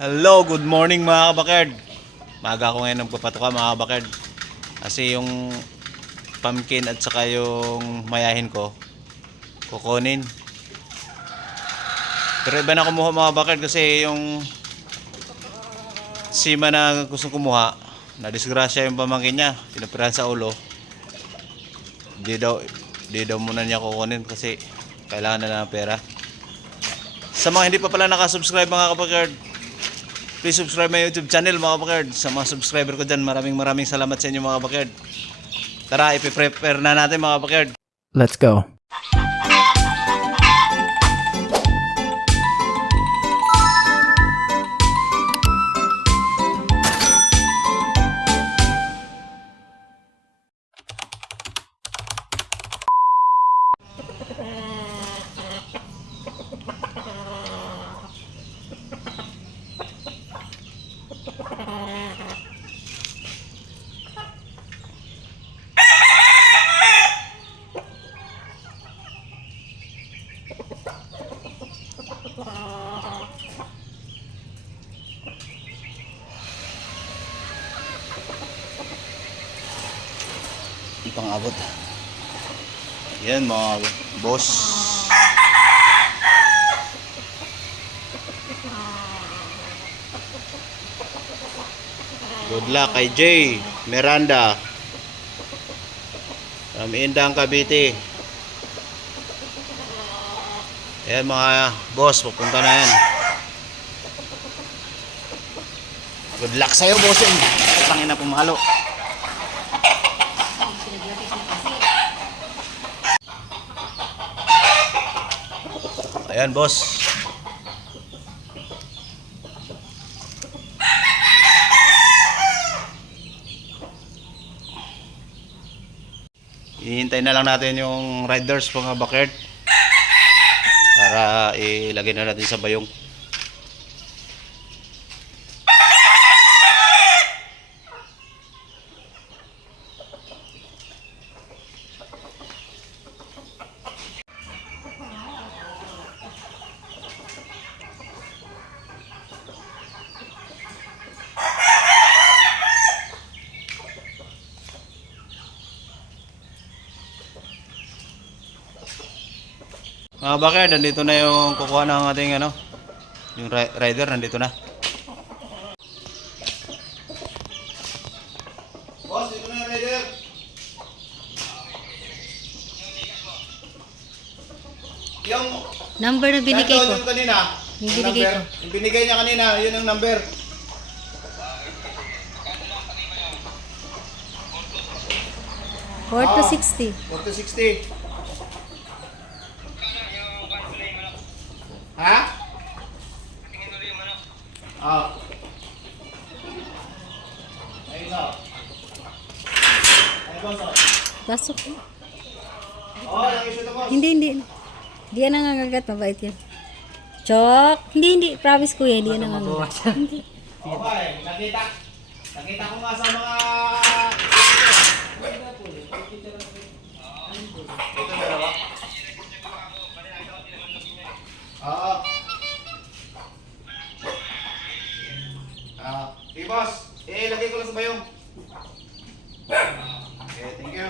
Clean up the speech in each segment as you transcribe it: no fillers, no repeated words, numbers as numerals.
Hello, good morning mga kabakerd. Maaga ako ngayon nagpapatuka mga kabakerd. Kasi yung pumpkin at saka yung mayahin ko kukunin. Pero iba na kumuha mga kabakerd kasi yung sima na gustong kumuha, na disgrasya yung pamangkin niya, pinapirahan sa ulo. Di daw muna niya kukunin kasi kailangan na ng pera. Sa mga hindi pa pala nakasubscribe mga kabakerd, please subscribe my YouTube channel mga kabakerd. Sa mga subscriber ko dyan, maraming salamat sa inyo mga kabakerd. Tara, ipiprepare na natin mga kabakerd. Let's go. Pang-abot. Yan mga boss. Good luck kay Jay Miranda. Indang Cavite. Ayan mga boss, pupunta na yan. Good luck sa'yo bossing. Pangin na pumalo. Ayan boss. Hihintay na lang natin yung riders mga bakerd para ilagay na natin sa bayong. Mga bakerd, nandito na yung kukuha ng ating yung rider, nandito na. Boss, dito na yung rider. Yung Number na binigay ko. yung kanina, Yung binigay number, ko. yung binigay niya kanina, yun yung number. 4 to 60. 4 to 60. Ha? Ah. Ayun na. Ayun boss. Pasok. Oh, yung issue na boss. Hindi. Hindi yan nangangagat. Mabait yan. Chok. Hindi. Promise kuya. Hindi yan nangangagat. Hindi. Okay, nakita ko nga sa mga ito dalawa. Oo. Okay, boss. Lagay ko lang sa bayong. Okay, thank you.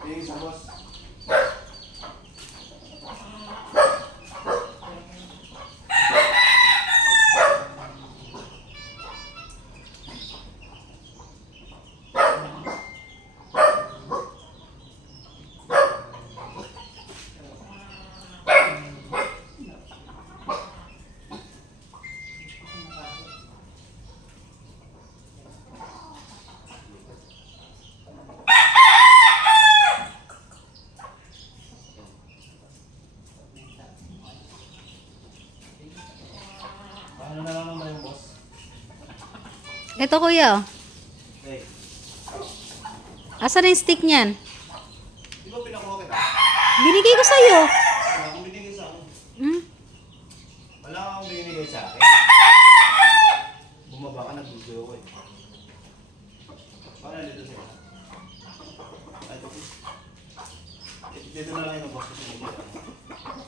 Thank you, boss. Ano na lang naman yung boss? Ito kuya. Oh. Hey, Asan na yung stick niyan? di ba pinakuha kita? Binigay ko sa'yo. Wala akong binigay sa akin. Hmm? Wala akong binigay sa akin. Bumaba ka, nag-video ko eh. Paano dito sa'yo? Ay, dito na lang yung boss ko.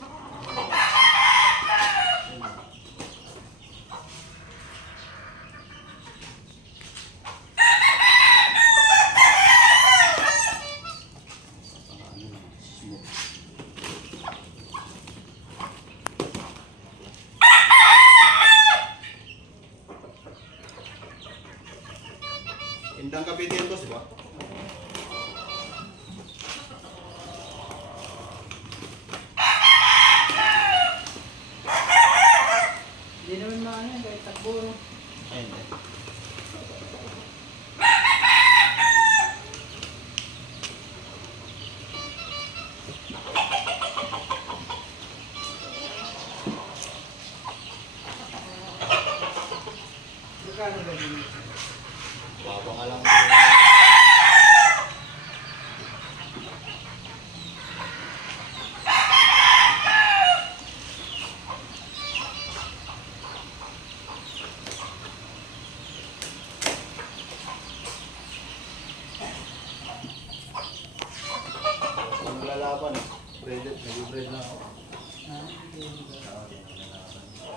Libre lang ako.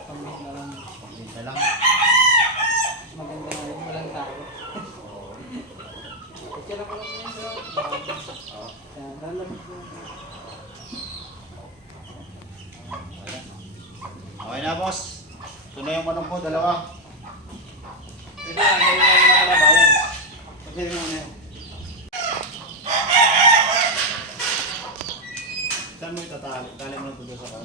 Pambit na lang. Libre lang. Maganda nga yun, walang tao. Kaya ko lang yun sa... Kaya lalamig mo. Okay na, boss. Ito na yung manong ko, dalawa. Sige, antayin mo na pala bayan. Pagkiri mo na yun. Saan mo itatali? Tali mo lang tulo sa kan?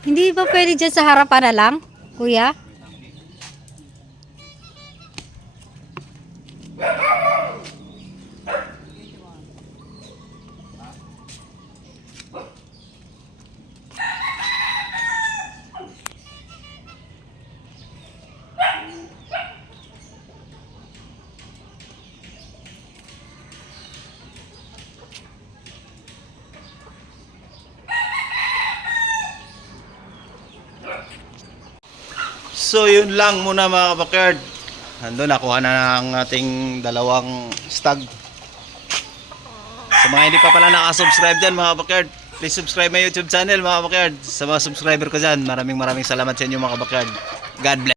Hindi ba pwede dyan sa harapan na lang, kuya? So yun lang muna mga kabakard. Ando, nakuha na ang ating dalawang stag. Sa mga hindi pa pala nakasubscribe dyan mga kabakard, please subscribe my YouTube channel mga kabakard. Sa mga subscriber ko dyan, maraming salamat sa inyo mga kabakard. God bless.